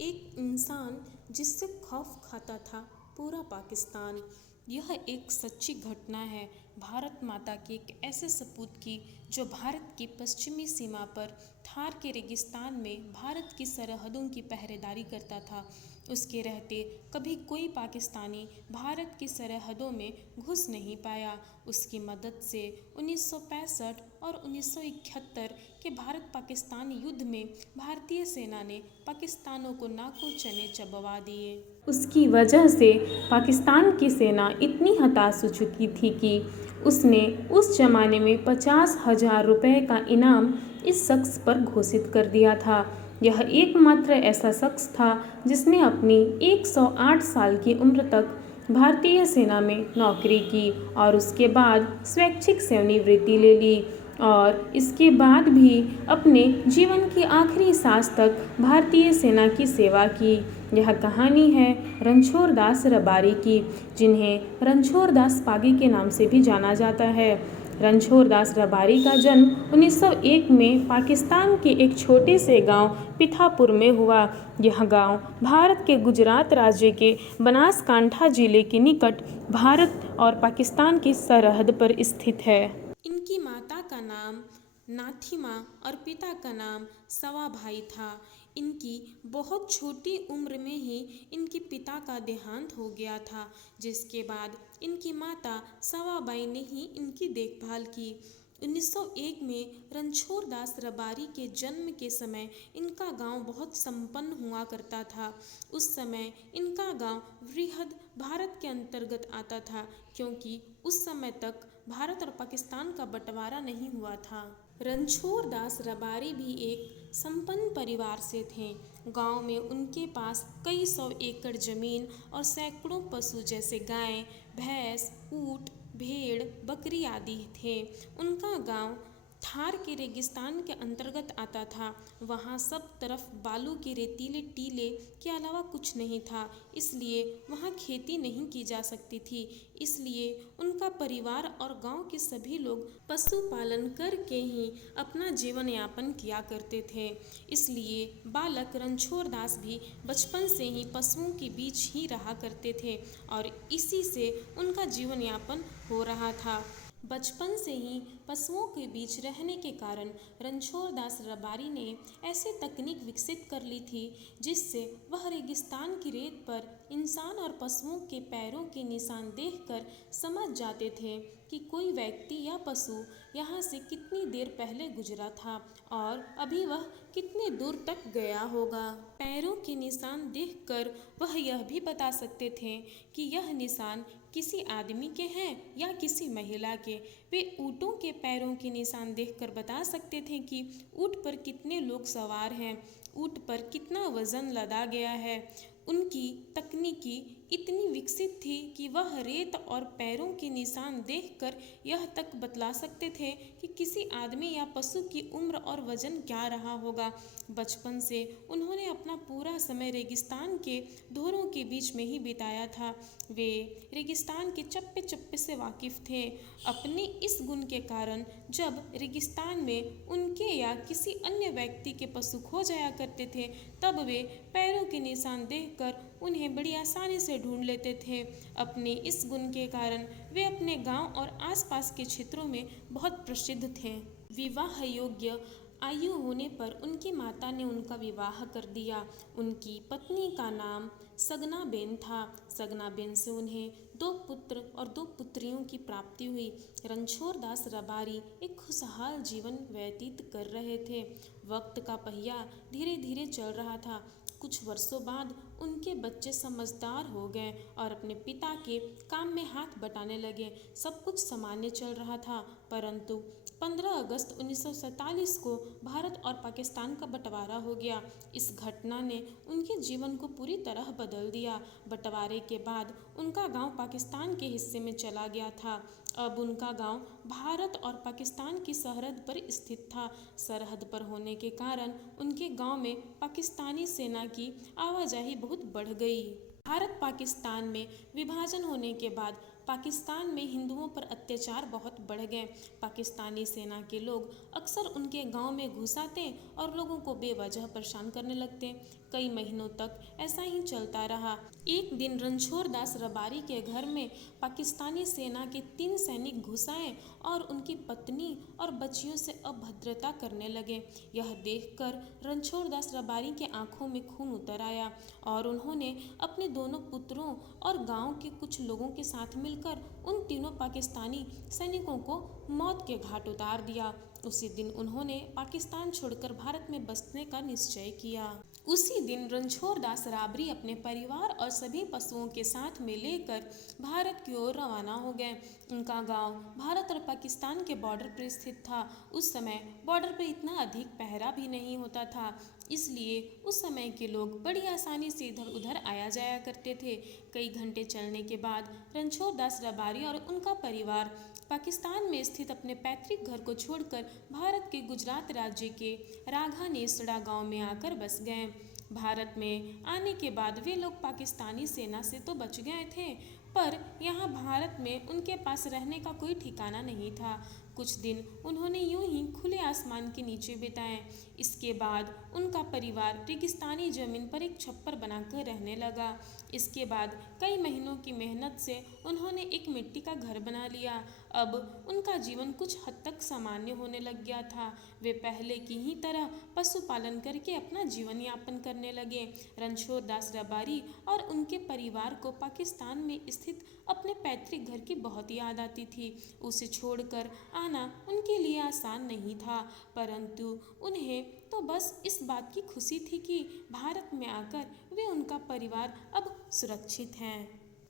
एक इंसान जिससे खौफ खाता था पूरा पाकिस्तान। यह एक सच्ची घटना है भारत माता के एक ऐसे सपूत की जो भारत की पश्चिमी सीमा पर थार के रेगिस्तान में भारत की सरहदों की पहरेदारी करता था। उसके रहते कभी कोई पाकिस्तानी भारत की सरहदों में घुस नहीं पाया। उसकी मदद से 1965 और 1971 के भारत पाकिस्तान युद्ध में भारतीय सेना ने पाकिस्तानियों को नाको चने चबवा दिए। उसकी वजह से पाकिस्तान की सेना इतनी हताश हो चुकी थी कि उसने उस जमाने में 50,000 रुपये का इनाम इस शख्स पर घोषित कर दिया था। यह एकमात्र ऐसा शख्स था जिसने अपनी 108 साल की उम्र तक भारतीय सेना में नौकरी की और उसके बाद स्वैच्छिक सेवानिवृत्ति ले ली और इसके बाद भी अपने जीवन की आखिरी सांस तक भारतीय सेना की सेवा की। यह कहानी है रणछोड़ दास रबारी की, जिन्हें रणछोड़ दास पागी के नाम से भी जाना जाता है। रणछोड़ दास रबारी का जन्म 1901 में पाकिस्तान के एक छोटे से गांव पिथापुर में हुआ। यह गांव भारत के गुजरात राज्य के बनासकांठा जिले के निकट भारत और पाकिस्तान की सरहद पर स्थित है। इनकी माता का नाम नाथिमा और पिता का नाम सवाभाई था। इनकी बहुत छोटी उम्र में ही इनके पिता का देहांत हो गया था, जिसके बाद इनकी माता सवाबाई ने ही इनकी देखभाल की। 1901 में रणछोड़ दास रबारी के जन्म के समय इनका गांव बहुत संपन्न हुआ करता था। उस समय इनका गांव वृहद भारत के अंतर्गत आता था, क्योंकि उस समय तक भारत और पाकिस्तान का बंटवारा नहीं हुआ था। रणछोड़ दास रबारी भी एक संपन्न परिवार से थे। गांव में उनके पास कई सौ एकड़ जमीन और सैकड़ों पशु जैसे गाय, भैंस, ऊंट, भेड़, बकरी आदि थे। उनका गांव थार के रेगिस्तान के अंतर्गत आता था। वहाँ सब तरफ बालू के रेतीले टीले के अलावा कुछ नहीं था, इसलिए वहाँ खेती नहीं की जा सकती थी। इसलिए उनका परिवार और गांव के सभी लोग पशुपालन करके ही अपना जीवन यापन किया करते थे। इसलिए बालक रणछोड़ दास भी बचपन से ही पशुओं के बीच ही रहा करते थे और इसी से उनका जीवन यापन हो रहा था। बचपन से ही पशुओं के बीच रहने के कारण रणछोड़ दास रबारी ने ऐसी तकनीक विकसित कर ली थी जिससे वह रेगिस्तान की रेत पर इंसान और पशुओं के पैरों के निशान देखकर समझ जाते थे कि कोई व्यक्ति या पशु यहाँ से कितनी देर पहले गुजरा था और अभी वह कितनी दूर तक गया होगा। पैरों के निशान देखकर वह यह भी बता सकते थे कि यह निशान किसी आदमी के हैं या किसी महिला के। वे ऊँटों के पैरों के निशान देखकर बता सकते थे कि ऊँट पर कितने लोग सवार हैं, ऊँट पर कितना वजन लदा गया है। उनकी तकनीकी इतनी विकसित थी कि वह रेत और पैरों के निशान देखकर यह तक बतला सकते थे कि किसी आदमी या पशु की उम्र और वजन क्या रहा होगा। बचपन से उन्होंने अपना पूरा समय रेगिस्तान के धोरों के बीच में ही बिताया था। वे रेगिस्तान के चप्पे चप्पे से वाकिफ थे। अपने इस गुण के कारण जब रेगिस्तान में उनके या किसी अन्य व्यक्ति के पशु खो जाया करते थे, तब वे पैरों के निशान देखकर उन्हें बड़ी आसानी से ढूंढ लेते थे। अपने इस गुण के कारण वे अपने गांव और आसपास के क्षेत्रों में बहुत प्रसिद्ध थे। विवाह योग्य आयु होने पर उनकी माता ने उनका विवाह कर दिया। उनकी पत्नी का नाम सगनाबेन था। सगनाबेन से उन्हें 2 पुत्र और 2 पुत्रियों की प्राप्ति हुई। रणछोड़ दास रबारी एक खुशहाल जीवन व्यतीत कर रहे थे। वक्त का पहिया धीरे धीरे चल रहा था। कुछ वर्षों बाद उनके बच्चे समझदार हो गए और अपने पिता के काम में हाथ बटाने लगे। सब कुछ सामान्य चल रहा था, परंतु 15 अगस्त 1947 को भारत और पाकिस्तान का बंटवारा हो गया। इस घटना ने उनके जीवन को पूरी तरह बदल दिया। बंटवारे के बाद उनका गांव पाकिस्तान के हिस्से में चला गया था। अब उनका गांव भारत और पाकिस्तान की सरहद पर स्थित था। सरहद पर होने के कारण उनके गांव में पाकिस्तानी सेना की आवाजाही बहुत बढ़ गई। भारत पाकिस्तान में विभाजन होने के बाद पाकिस्तान में हिंदुओं पर अत्याचार बहुत बढ़ गए। पाकिस्तानी सेना के लोग अक्सर उनके गांव में घुस आते और लोगों को बेवजह परेशान करने लगते। कई महीनों तक ऐसा ही चलता रहा। एक दिन रणछोड़ दास रबारी के घर में पाकिस्तानी सेना के 3 सैनिक घुस आए और उनकी पत्नी और बच्चियों से अभद्रता करने लगे। यह देखकर रणछोड़ दास रबारी के आंखों में खून उतर आया और उन्होंने अपने दोनों पुत्रों और गांव के कुछ लोगों के साथ मिलकर उन तीनों पाकिस्तानी सैनिकों को मौत के घाट उतार दिया। उसी दिन उन्होंने पाकिस्तान छोड़कर भारत में बसने का निश्चय किया। उसी दिन रणछोड़ दास राबरी अपने परिवार और सभी पशुओं के साथ में लेकर भारत की ओर रवाना हो गए। उनका गांव भारत और पाकिस्तान के बॉर्डर पर स्थित था। उस समय बॉर्डर पर इतना अधिक पहरा भी नहीं होता था, इसलिए उस समय के लोग बड़ी आसानी से इधर उधर आया जाया करते थे। कई घंटे चलने के बाद रणछोड़ दास रबारी और उनका परिवार पाकिस्तान में स्थित अपने पैतृक घर को छोड़कर भारत के गुजरात राज्य के राघानेसड़ा गांव में आकर बस गए। भारत में आने के बाद वे लोग पाकिस्तानी सेना से तो बच गए थे, पर यहाँ भारत में उनके पास रहने का कोई ठिकाना नहीं था। कुछ दिन उन्होंने यूं ही खुले आसमान के नीचे बिताए। इसके बाद उनका परिवार रेगिस्तानी जमीन पर एक छप्पर बनाकर रहने लगा। इसके बाद कई महीनों की मेहनत से उन्होंने एक मिट्टी का घर बना लिया। अब उनका जीवन कुछ हद तक सामान्य होने लग गया था। वे पहले की ही तरह पशुपालन करके अपना जीवन यापन करने लगे। रणछोड़ दास रबारी और उनके परिवार को पाकिस्तान में स्थित अपने पैतृक घर की बहुत याद आती थी। उसे छोड़कर आना उनके लिए आसान नहीं था, परंतु उन्हें तो बस इस बात की खुशी थी कि भारत में आकर वे उनका परिवार अब सुरक्षित हैं।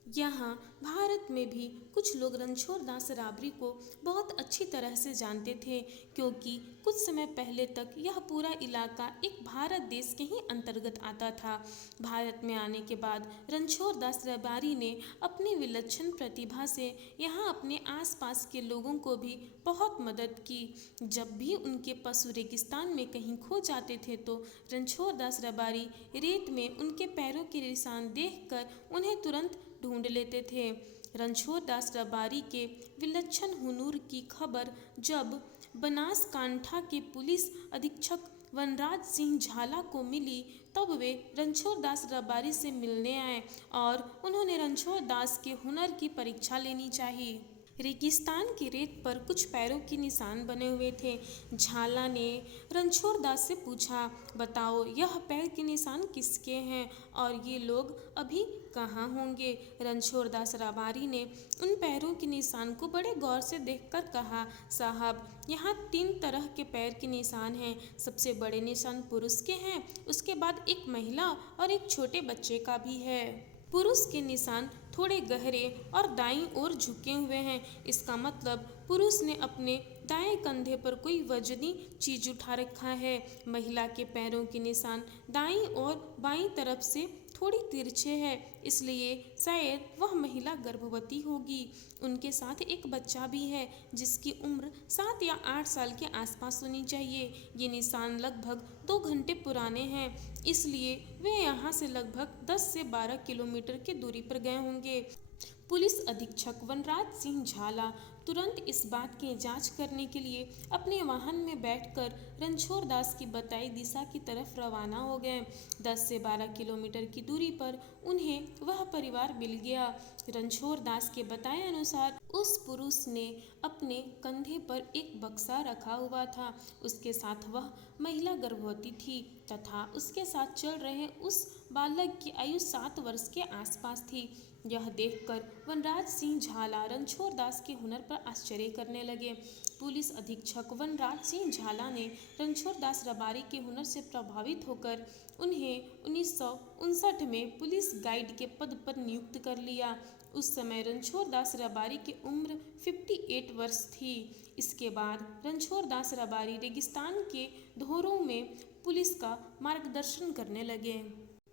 यहाँ भारत में भी कुछ लोग रणछोड़ दास राबरी को बहुत अच्छी तरह से जानते थे, क्योंकि कुछ समय पहले तक यह पूरा इलाका एक भारत देश के ही अंतर्गत आता था। भारत में आने के बाद रणछोड़ दास रबारी ने अपनी विलक्षण प्रतिभा से यहाँ अपने आसपास के लोगों को भी बहुत मदद की। जब भी उनके पशु रेगिस्तान में कहीं खो जाते थे तो रणछोड़ दास रबारी रेत में उनके पैरों के निशान देखकर उन्हें तुरंत ढूंढ लेते थे। रणछोड़ दास रबारी के विलक्षण हुनर की खबर जब बनासकांठा के पुलिस अधीक्षक वनराज सिंह झाला को मिली, तब वे रणछोड़ दास रबारी से मिलने आए और उन्होंने रणछोड़ दास के हुनर की परीक्षा लेनी चाहिए। रेगिस्तान की रेत पर कुछ पैरों के निशान बने हुए थे। झाला ने रणछोड़ दास से पूछा, बताओ यह पैर के निशान किसके हैं और ये लोग अभी कहाँ होंगे? रणछोड़ दास रबारी ने उन पैरों के निशान को बड़े गौर से देखकर कहा, साहब यहाँ 3 तरह के पैर के निशान हैं। सबसे बड़े निशान पुरुष के हैं, उसके बाद एक महिला और एक छोटे बच्चे का भी है। पुरुष के निशान थोड़े गहरे और दाईं ओर झुके हुए हैं। इसका मतलब पुरुष ने अपने दाएं कंधे पर कोई वजनी चीज उठा रखा है। महिला के पैरों के निशान दाईं और बाईं तरफ से थोड़ी तिरछे है, इसलिए शायद वह महिला गर्भवती होगी। उनके साथ एक बच्चा भी है जिसकी उम्र 7 या 8 साल के आसपास होनी चाहिए। ये निशान लगभग 2 घंटे पुराने हैं, इसलिए वे यहाँ से लगभग 10 से 12 किलोमीटर की दूरी पर गए होंगे। पुलिस अधीक्षक वनराज सिंह झाला तुरंत इस बात की जांच करने के लिए अपने वाहन में बैठकर रणछोड़ दास की बताई दिशा की तरफ रवाना हो गए। 10 से 12 किलोमीटर की दूरी पर उन्हें वह परिवार मिल गया। रणछोड़ दास के बताए अनुसार उस पुरुष ने अपने कंधे पर एक बक्सा रखा हुआ था। उसके साथ वह महिला गर्भवती थी तथा उसके साथ चल रहे उस बालक की आयु 7 वर्ष के आसपास थी। यह देखकर वनराज सिंह झाला रणछोड़ दास के हुनर पर आश्चर्य करने लगे। पुलिस अधीक्षक वनराज सिंह झाला ने रणछोड़ दास रबारी के हुनर से प्रभावित होकर उन्हें 1959 में पुलिस गाइड के पद पर नियुक्त कर लिया। उस समय रणछोड़ दास रबारी की उम्र 58 वर्ष थी। इसके बाद रणछोड़ दास रबारी रेगिस्तान के धोरों में पुलिस का मार्गदर्शन करने लगे।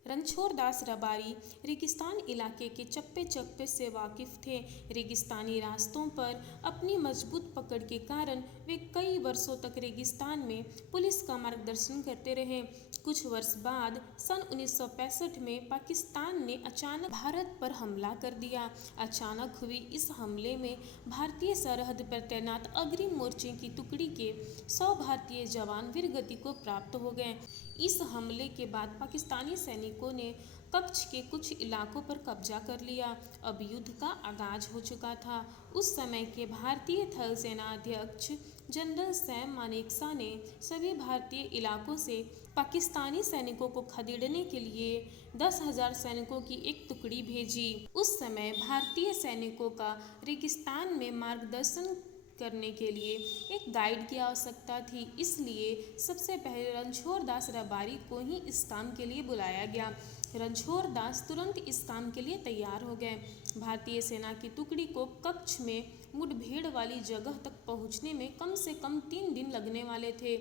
रणछोड़ दास रबारी रेगिस्तान इलाके के चप्पे चप्पे से वाकिफ थे। रेगिस्तानी रास्तों पर अपनी मजबूत पकड़ के कारण वे कई वर्षों तक रेगिस्तान में पुलिस का मार्गदर्शन करते रहे। कुछ वर्ष बाद सन 1965 में पाकिस्तान ने अचानक भारत पर हमला कर दिया। अचानक हुई इस हमले में भारतीय सरहद पर तैनात अग्रिम मोर्चे की टुकड़ी के 100 भारतीय जवान वीरगति को प्राप्त हो गए। इस हमले के बाद पाकिस्तानी सैनिकों ने कच्छ के कुछ इलाकों पर कब्जा कर लिया। अब युद्ध का आगाज हो चुका था। उस समय के भारतीय थल सेना अध्यक्ष जनरल सैम मानेकशॉ ने सभी भारतीय इलाकों से पाकिस्तानी सैनिकों को खदेड़ने के लिए 10,000 सैनिकों की एक टुकड़ी भेजी। उस समय भारतीय सैनिकों का रेगिस्तान में मार्गदर्शन करने के लिए एक गाइड की आवश्यकता थी, इसलिए सबसे पहले रणछोड़ दास रबारी को ही इस काम के लिए बुलाया गया। रणछोड़ दास तुरंत इस काम के लिए तैयार हो गए। भारतीय सेना की टुकड़ी को कच्छ में मुठभेड़ वाली जगह तक पहुंचने में कम से कम 3 दिन लगने वाले थे।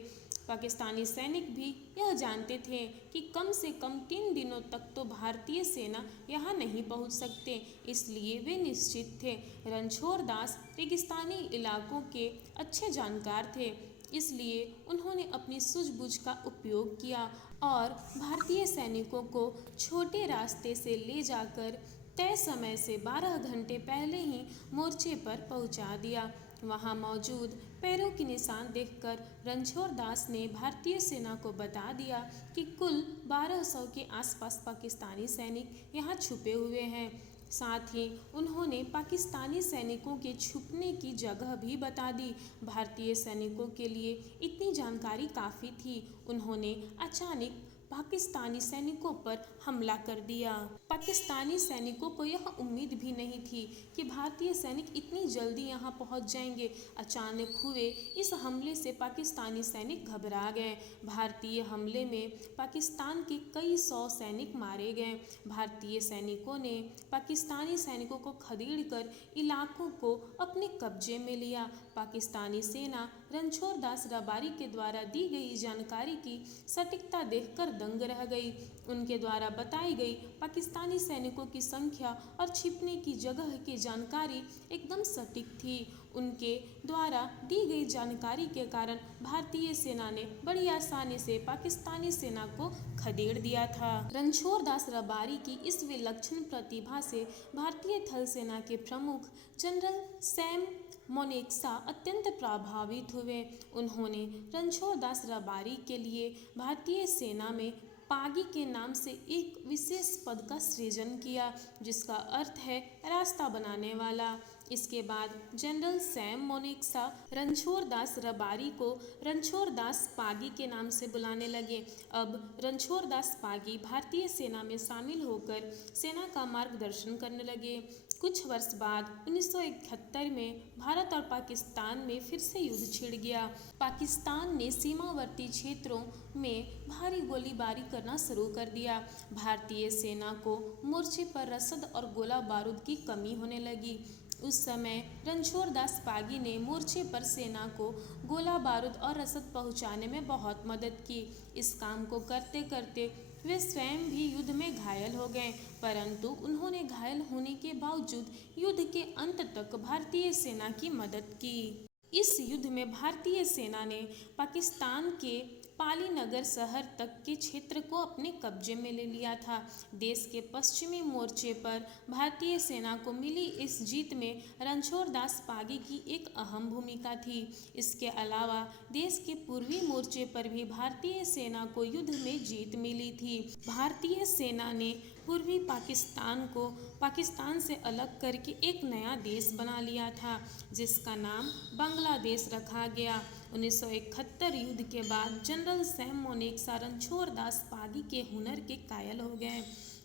पाकिस्तानी सैनिक भी यह जानते थे कि कम से कम 3 दिनों तक तो भारतीय सेना यहाँ नहीं पहुँच सकते, इसलिए वे निश्चित थे। रणछोड़ दास रेगिस्तानी इलाकों के अच्छे जानकार थे, इसलिए उन्होंने अपनी सूझबूझ का उपयोग किया और भारतीय सैनिकों को छोटे रास्ते से ले जाकर तय समय से 12 घंटे पहले ही मोर्चे पर पहुंचा दिया। वहां मौजूद पैरों के निशान देखकर रणछोड़ दास ने भारतीय सेना को बता दिया कि कुल 1200 के आसपास पाकिस्तानी सैनिक यहाँ छुपे हुए हैं। साथ ही उन्होंने पाकिस्तानी सैनिकों के छुपने की जगह भी बता दी। भारतीय सैनिकों के लिए इतनी जानकारी काफ़ी थी। उन्होंने अचानक पाकिस्तानी सैनिकों पर हमला कर दिया। पाकिस्तानी सैनिकों को यह उम्मीद भी नहीं थी कि भारतीय सैनिक इतनी जल्दी यहाँ पहुँच जाएंगे। अचानक हुए इस हमले से पाकिस्तानी सैनिक घबरा गए। भारतीय हमले में पाकिस्तान के कई 100 सैनिक मारे गए। भारतीय सैनिकों ने पाकिस्तानी सैनिकों को खदेड़कर इलाकों को अपने कब्जे में लिया। पाकिस्तानी सेना रणछोड़ दास रबारी के द्वारा दी गई जानकारी की सटीकता देखकर दंग रह गई। उनके द्वारा बताई गई पाकिस्तानी सैनिकों की संख्या और छिपने की जगह की जानकारी एकदम सटीक थी। उनके द्वारा दी गई जानकारी के कारण भारतीय सेना ने बड़ी आसानी से पाकिस्तानी सेना को खदेड़ दिया था। रणछोड़ दास रबारी की इस विलक्षण प्रतिभा से भारतीय थल सेना के प्रमुख जनरल सैम मानेकशॉ अत्यंत प्रभावित हुए। उन्होंने रणछोड़ दास रबारी के लिए भारतीय सेना में पागी के नाम से एक विशेष पद का सृजन किया, जिसका अर्थ है रास्ता बनाने वाला। इसके बाद जनरल सैम मानेकशॉ रणछोड़ दास रबारी को रणछोड़ दास पागी के नाम से बुलाने लगे। अब रणछोड़ दास पागी भारतीय सेना में शामिल होकर सेना का मार्गदर्शन करने लगे। कुछ वर्ष बाद 1971 में भारत और पाकिस्तान में फिर से युद्ध छिड़ गया। पाकिस्तान ने सीमावर्ती क्षेत्रों में भारी गोलीबारी करना शुरू कर दिया। भारतीय सेना को मोर्चे पर रसद और गोला बारूद की कमी होने लगी। उस समय रणछोड़ दास पागी ने मोर्चे पर सेना को गोला बारूद और रसद पहुंचाने में बहुत मदद की। इस काम को करते करते वे स्वयं भी युद्ध में घायल हो गए, परंतु उन्होंने घायल होने के बावजूद युद्ध के अंत तक भारतीय सेना की मदद की। इस युद्ध में भारतीय सेना ने पाकिस्तान के पाली नगर शहर तक के क्षेत्र को अपने कब्जे में ले लिया था। देश के पश्चिमी मोर्चे पर भारतीय सेना को मिली इस जीत में रणछोड़ दास पागी की एक अहम भूमिका थी। इसके अलावा देश के पूर्वी मोर्चे पर भी भारतीय सेना को युद्ध में जीत मिली थी। भारतीय सेना ने पूर्वी पाकिस्तान को पाकिस्तान से अलग करके एक नया देश बना लिया था, जिसका नाम बांग्लादेश रखा गया। 1971 युद्ध के बाद जनरल सैम मानेकशॉ रणछोड़ दास पागी के हुनर के कायल हो गए।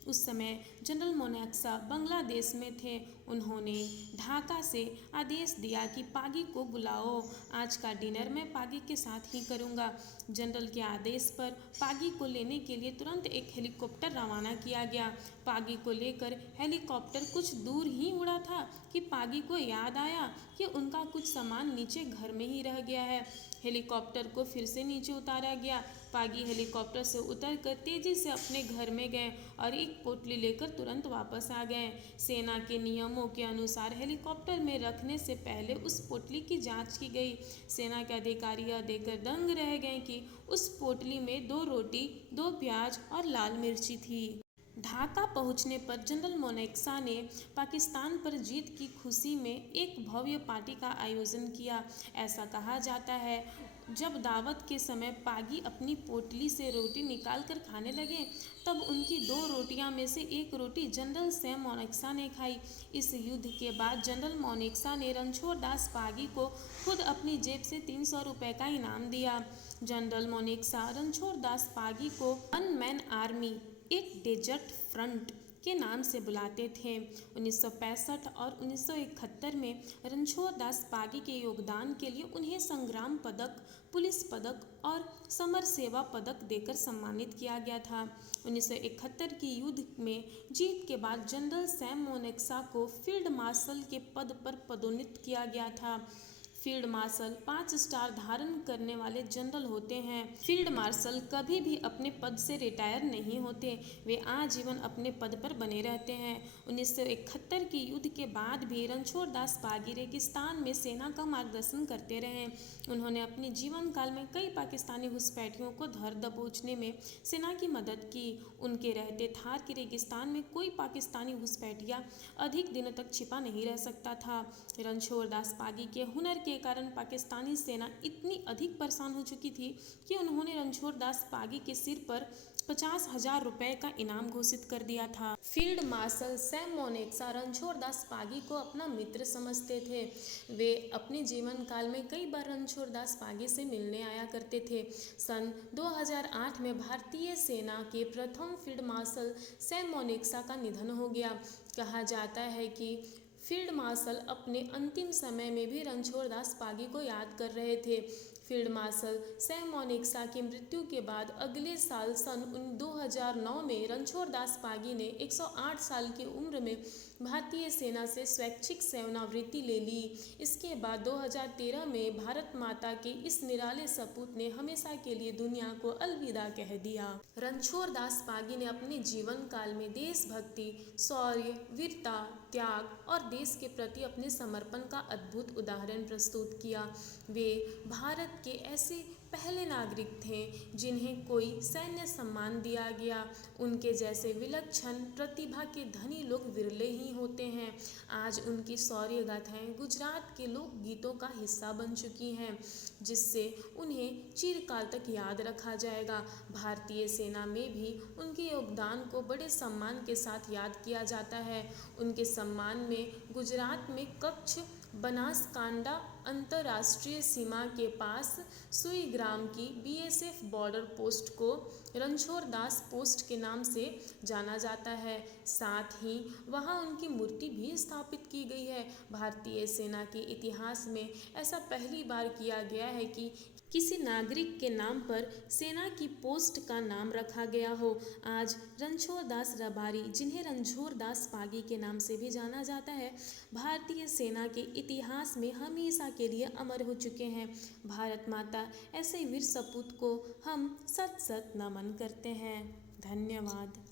उस समय जनरल मानेकशॉ बांग्लादेश में थे। उन्होंने ढाका से आदेश दिया कि पागी को बुलाओ, आज का डिनर मैं पागी के साथ ही करूंगा। जनरल के आदेश पर पागी को लेने के लिए तुरंत एक हेलीकॉप्टर रवाना किया गया। पागी को लेकर हेलीकॉप्टर कुछ दूर ही उड़ा था कि पागी को याद आया कि उनका कुछ सामान नीचे घर में ही रह गया है। हेलीकॉप्टर को फिर से नीचे उतारा गया। पागी हेलीकॉप्टर से उतरकर तेजी से अपने घर में गए और एक पोटली लेकर तुरंत वापस आ गए। सेना के नियमों के अनुसार हेलीकॉप्टर में रखने से पहले उस पोटली की जांच की गई। सेना के अधिकारी यह देखकर दंग रह गए कि उस पोटली में 2 रोटी, 2 प्याज और लाल मिर्ची थी। ढाका पहुंचने पर जनरल मानेकशॉ ने पाकिस्तान पर जीत की खुशी में एक भव्य पार्टी का आयोजन किया। ऐसा कहा जाता है जब दावत के समय पागी अपनी पोटली से रोटी निकालकर खाने लगे, तब उनकी 2 रोटियां में से एक रोटी जनरल सैम मोनेक्सा ने खाई। इस युद्ध के बाद जनरल मोनेक्सा ने रणछोड़ दास पागी को खुद अपनी जेब से 300 रुपये का इनाम दिया। जनरल मोनेक्सा रणछोड़ दास पागी को वन मैन आर्मी, एक डेजर्ट फ्रंट के नाम से बुलाते थे। 1965 और 1971 में रणछोड़ दास पागी के योगदान के लिए उन्हें संग्राम पदक, पुलिस पदक और समर सेवा पदक देकर सम्मानित किया गया था। 1971 की युद्ध में जीत के बाद जनरल सैम मोनेक्सा को फील्ड मार्शल के पद पर पदोन्नत किया गया था। फील्ड मार्शल 5 स्टार धारण करने वाले जनरल होते हैं। फील्ड मार्शल कभी भी अपने पद से रिटायर नहीं होते, वे आजीवन अपने पद पर बने रहते हैं। 1971 की युद्ध के बाद भी रणछोड़ दास पागी रेगिस्तान में सेना का मार्गदर्शन करते रहे। उन्होंने अपने जीवन काल में कई पाकिस्तानी घुसपैठियों को धर दबोचने में सेना की मदद की। उनके रहते थार के रेगिस्तान में कोई पाकिस्तानी घुसपैठिया अधिक दिनों तक छिपा नहीं रह सकता था। रणछोड़ दास पागी के हुनर के कारण पाकिस्तानी सेना इतनी अधिक परेशान हो चुकी थी कि उन्होंने रणछोड़ दास पागी के सिर पर 50,000 रुपये का इनाम घोषित कर दिया था। Field marshal Sam मोनेक्सा Ranchhod Das Pagi को अपना मित्र समझते थे। वे अपने जीवन काल में कई बार रणछोड़ दास पागी से मिलने आया करते थे। सन 2008 में भारतीय सेना के प्रथम फील्ड मार्शल सैम मोनेक्सा का निधन हो गया। कहा जाता है कि फील्ड मार्शल अपने अंतिम समय में भी रणछोड़ दास पागी को याद कर रहे थे। फील्ड मार्शल सैम मोनेक्सा की मृत्यु के बाद अगले साल सन 2009 में रणछोड़ दास पागी ने 108 साल की उम्र में भारतीय सेना से स्वैच्छिक सेवानिवृत्ति ले ली। इसके बाद 2013 में भारत माता के इस निराले सपूत ने हमेशा के लिए दुनिया को अलविदा कह दिया। रणछोड़ दास पागी ने अपने जीवन काल में देशभक्ति, शौर्य, वीरता, त्याग और देश के प्रति अपने समर्पण का अद्भुत उदाहरण प्रस्तुत किया। वे भारत के ऐसे पहले नागरिक थे जिन्हें कोई सैन्य सम्मान दिया गया। उनके जैसे विलक्षण प्रतिभा के धनी लोग विरले ही होते हैं। आज उनकी शौर्य गाथाएं गुजरात के लोक गीतों का हिस्सा बन चुकी हैं, जिससे उन्हें चिरकाल तक याद रखा जाएगा। भारतीय सेना में भी उनके योगदान को बड़े सम्मान के साथ याद किया जाता है। उनके सम्मान में गुजरात में कच्छ बनासकांडा अंतर्राष्ट्रीय सीमा के पास सुई ग्राम की बीएसएफ बॉर्डर पोस्ट को रणछोड़ दास पोस्ट के नाम से जाना जाता है। साथ ही वहां उनकी मूर्ति भी स्थापित की गई है। भारतीय सेना के इतिहास में ऐसा पहली बार किया गया है कि किसी नागरिक के नाम पर सेना की पोस्ट का नाम रखा गया हो। आज रणछोड़ दास रबारी, जिन्हें रणछोड़ दास पागी के नाम से भी जाना जाता है, भारतीय सेना के इतिहास में हमेशा के लिए अमर हो चुके हैं। भारत माता ऐसे वीर सपूत को हम सत सत नमन करते हैं। धन्यवाद।